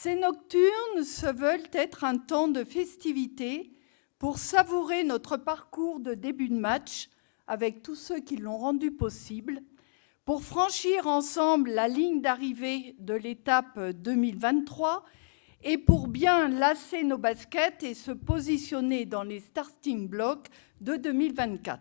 Ces nocturnes se veulent être un temps de festivité pour savourer notre parcours de début de match avec tous ceux qui l'ont rendu possible, pour franchir ensemble la ligne d'arrivée de l'étape 2023 et pour bien lasser nos baskets et se positionner dans les starting blocks de 2024.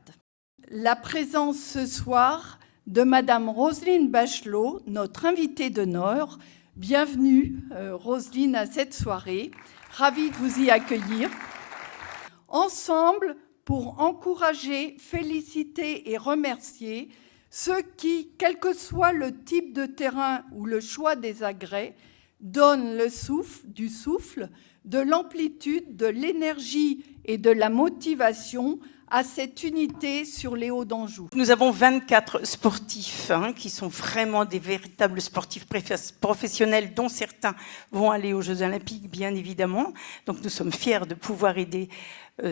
La présence ce soir de Madame Roselyne Bachelot, notre invitée d'honneur. Bienvenue, Roselyne, à cette soirée. Ravie de vous y accueillir. Ensemble, pour encourager, féliciter et remercier ceux qui, quel que soit le type de terrain ou le choix des agrès, donnent du souffle, de l'amplitude, de l'énergie et de la motivation à cette unité sur les Hauts d'Anjou. Nous avons 24 sportifs qui sont vraiment des véritables sportifs professionnels, dont certains vont aller aux Jeux Olympiques, bien évidemment. Donc nous sommes fiers de pouvoir aider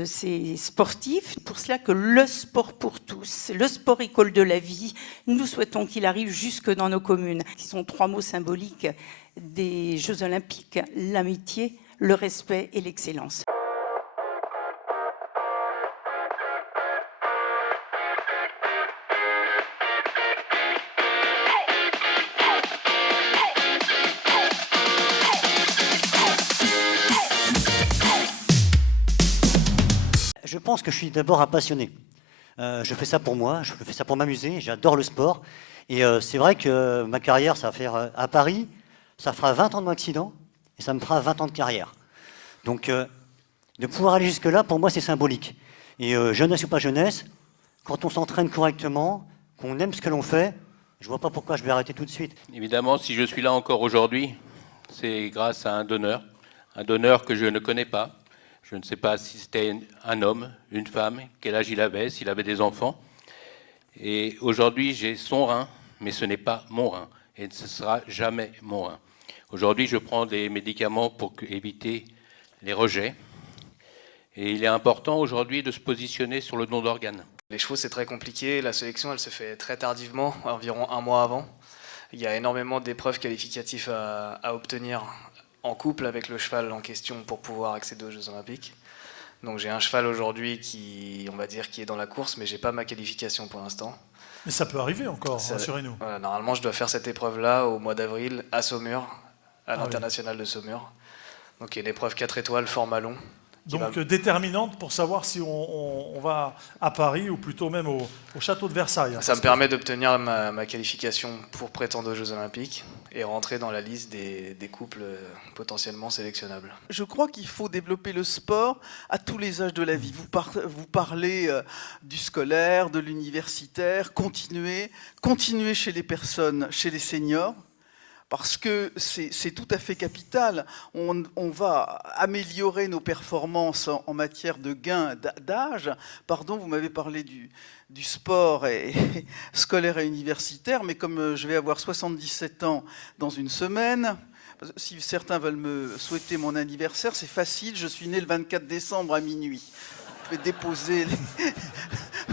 ces sportifs. Pour cela que le sport pour tous, le sport école de la vie, nous souhaitons qu'il arrive jusque dans nos communes, qui sont 3 mots symboliques des Jeux Olympiques: l'amitié, le respect et l'excellence. Je pense que je suis d'abord un passionné. Je fais ça pour moi, je fais ça pour m'amuser, j'adore le sport. Et c'est vrai que ma carrière, ça va faire à Paris, ça fera 20 ans de mon accident et ça me fera 20 ans de carrière. Donc de pouvoir aller jusque-là, pour moi, c'est symbolique. Et jeunesse ou pas jeunesse, quand on s'entraîne correctement, qu'on aime ce que l'on fait, je ne vois pas pourquoi je vais arrêter tout de suite. Évidemment, si je suis là encore aujourd'hui, c'est grâce à un donneur que je ne connais pas. Je ne sais pas si c'était un homme, une femme, quel âge il avait, s'il avait des enfants. Et aujourd'hui, j'ai son rein, mais ce n'est pas mon rein. Et ce ne sera jamais mon rein. Aujourd'hui, je prends des médicaments pour éviter les rejets. Et il est important aujourd'hui de se positionner sur le don d'organes. Les chevaux, c'est très compliqué. La sélection, elle se fait très tardivement, environ 1 mois avant. Il y a énormément d'épreuves qualificatives à obtenir en couple avec le cheval en question pour pouvoir accéder aux Jeux Olympiques. Donc j'ai un cheval aujourd'hui qui, on va dire, qui est dans la course, mais j'ai pas ma qualification pour l'instant. Mais ça peut arriver encore, rassurez-nous. Voilà, normalement, je dois faire cette épreuve-là au mois d'avril à Saumur, à l'international de Saumur. Donc il y a une épreuve 4 étoiles, format long. Donc déterminante pour savoir si on va à Paris ou plutôt même au château de Versailles. Ça me permet d'obtenir ma qualification pour prétendre aux Jeux Olympiques et rentrer dans la liste des couples potentiellement sélectionnables. Je crois qu'il faut développer le sport à tous les âges de la vie. Vous parlez du scolaire, de l'universitaire, continuez chez les personnes, chez les seniors. Parce que c'est tout à fait capital. On va améliorer nos performances en matière de gain d'âge. Pardon, vous m'avez parlé du sport scolaire et universitaire, mais comme je vais avoir 77 ans dans une semaine, si certains veulent me souhaiter mon anniversaire, c'est facile, je suis né le 24 décembre à minuit.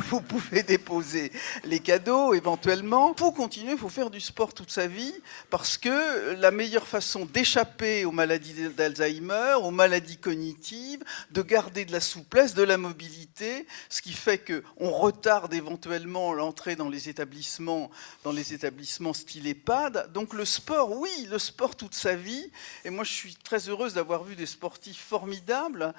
Vous pouvez déposer les cadeaux éventuellement. Il faut continuer, il faut faire du sport toute sa vie parce que la meilleure façon d'échapper aux maladies d'Alzheimer, aux maladies cognitives, de garder de la souplesse, de la mobilité, ce qui fait qu'on retarde éventuellement l'entrée dans les établissements style EHPAD. Donc le sport, oui, le sport toute sa vie. Et moi, je suis très heureuse d'avoir vu des sportifs formidables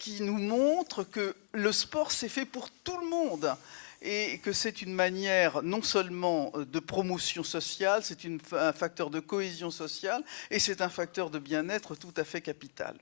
qui nous montrent que le sport, c'est fait pour tout le monde et que c'est une manière non seulement de promotion sociale, c'est un facteur de cohésion sociale et c'est un facteur de bien-être tout à fait capital.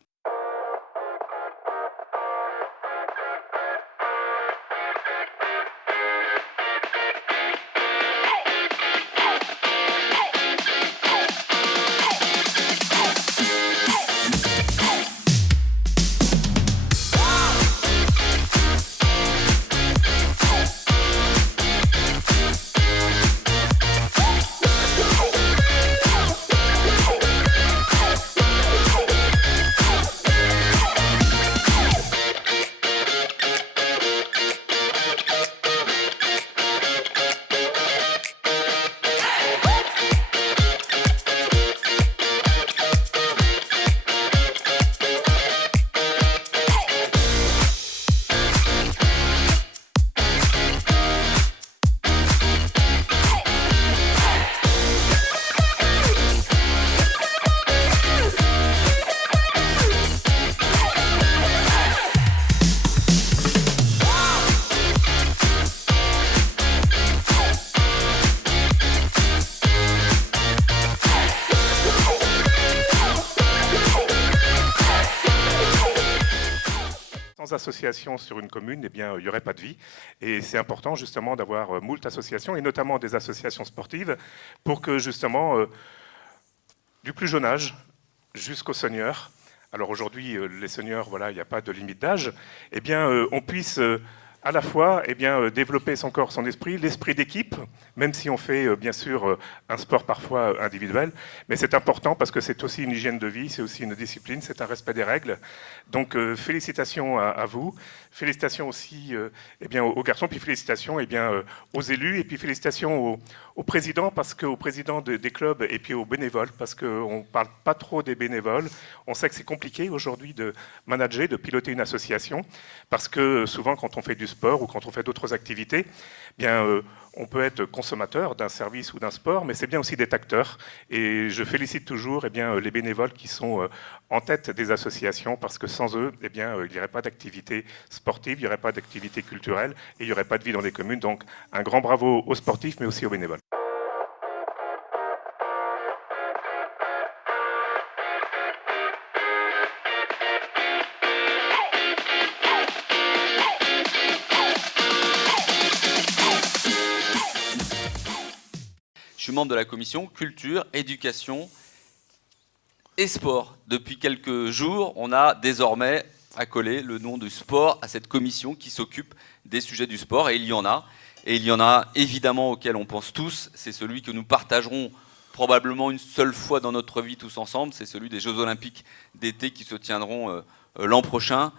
associations sur une commune, eh bien, il n'y aurait pas de vie. Et c'est important justement d'avoir moult associations, et notamment des associations sportives, pour que justement, du plus jeune âge jusqu'aux seniors, alors aujourd'hui, les seniors, voilà, il n'y a pas de limite d'âge, eh bien, on puisse à la fois développer son corps, son esprit, l'esprit d'équipe, même si on fait bien sûr un sport parfois individuel, mais c'est important parce que c'est aussi une hygiène de vie, c'est aussi une discipline, c'est un respect des règles. Donc félicitations à vous, félicitations aussi aux garçons, puis félicitations aux élus, et puis félicitations aux présidents, parce qu'aux présidents des clubs et puis aux bénévoles, parce qu'on ne parle pas trop des bénévoles. On sait que c'est compliqué aujourd'hui de manager, de piloter une association, parce que souvent quand on fait du sport ou quand on fait d'autres activités, on peut être consommateur d'un service ou d'un sport, mais c'est bien aussi d'être acteur. Et je félicite toujours les bénévoles qui sont en tête des associations, parce que sans eux, il n'y aurait pas d'activité sportive, il n'y aurait pas d'activité culturelle, et il n'y aurait pas de vie dans les communes. Donc un grand bravo aux sportifs, mais aussi aux bénévoles. Je suis membre de la commission culture, éducation et sport. Depuis quelques jours, on a désormais accolé le nom du sport à cette commission qui s'occupe des sujets du sport. Et il y en a. Et il y en a évidemment auquel on pense tous. C'est celui que nous partagerons probablement une seule fois dans notre vie tous ensemble. C'est celui des Jeux Olympiques d'été qui se tiendront l'an prochain.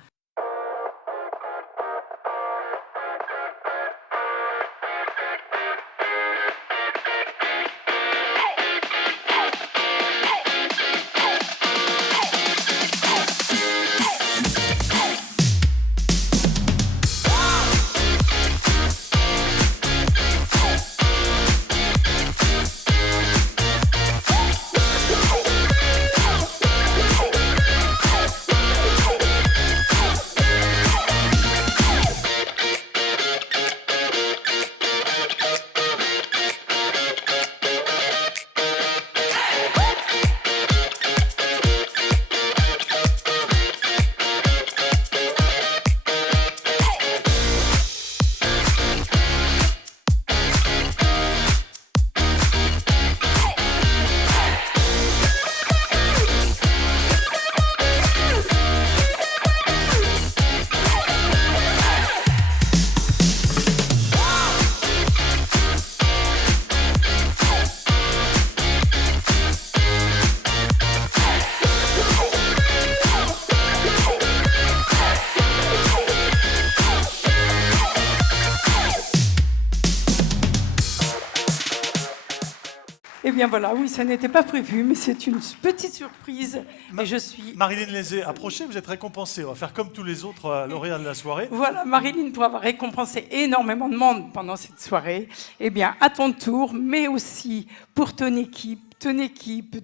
Eh bien voilà, oui, ça n'était pas prévu, mais c'est une petite surprise. Et je suis... Marilyn Lézé, approchez, vous êtes récompensée. On va faire comme tous les autres lauréats de la soirée. Voilà, Marilyn, pour avoir récompensé énormément de monde pendant cette soirée, eh bien, à ton tour, mais aussi pour ton équipe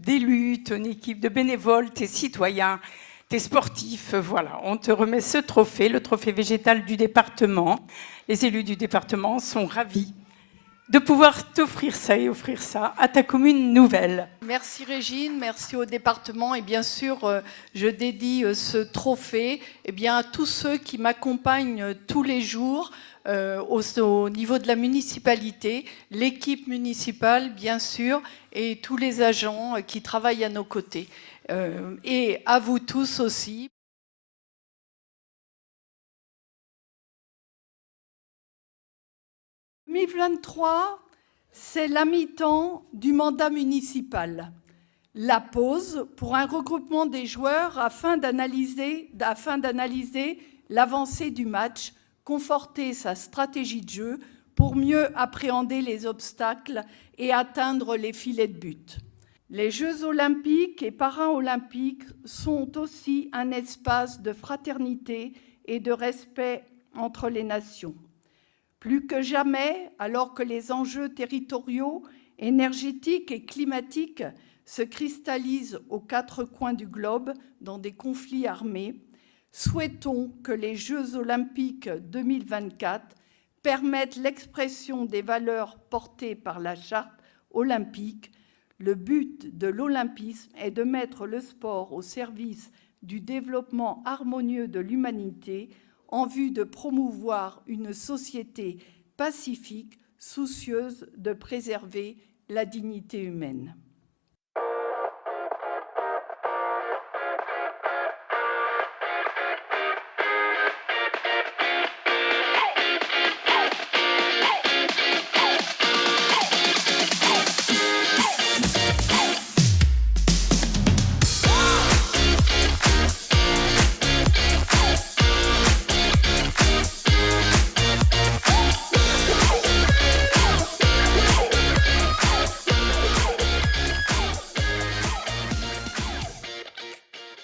d'élus, ton équipe de bénévoles, tes citoyens, tes sportifs, voilà, on te remet ce trophée, le trophée végétal du département. Les élus du département sont ravis de pouvoir t'offrir ça et offrir ça à ta commune nouvelle. Merci Régine, merci au département et bien sûr je dédie ce trophée à tous ceux qui m'accompagnent tous les jours au niveau de la municipalité, l'équipe municipale bien sûr et tous les agents qui travaillent à nos côtés. Et à vous tous aussi. 2023, c'est la mi-temps du mandat municipal. La pause pour un regroupement des joueurs afin d'analyser l'avancée du match, conforter sa stratégie de jeu pour mieux appréhender les obstacles et atteindre les filets de but. Les Jeux olympiques et paralympiques sont aussi un espace de fraternité et de respect entre les nations. Plus que jamais, alors que les enjeux territoriaux, énergétiques et climatiques se cristallisent aux quatre coins du globe dans des conflits armés, souhaitons que les Jeux olympiques 2024 permettent l'expression des valeurs portées par la charte olympique. Le but de l'olympisme est de mettre le sport au service du développement harmonieux de l'humanité en vue de promouvoir une société pacifique, soucieuse de préserver la dignité humaine.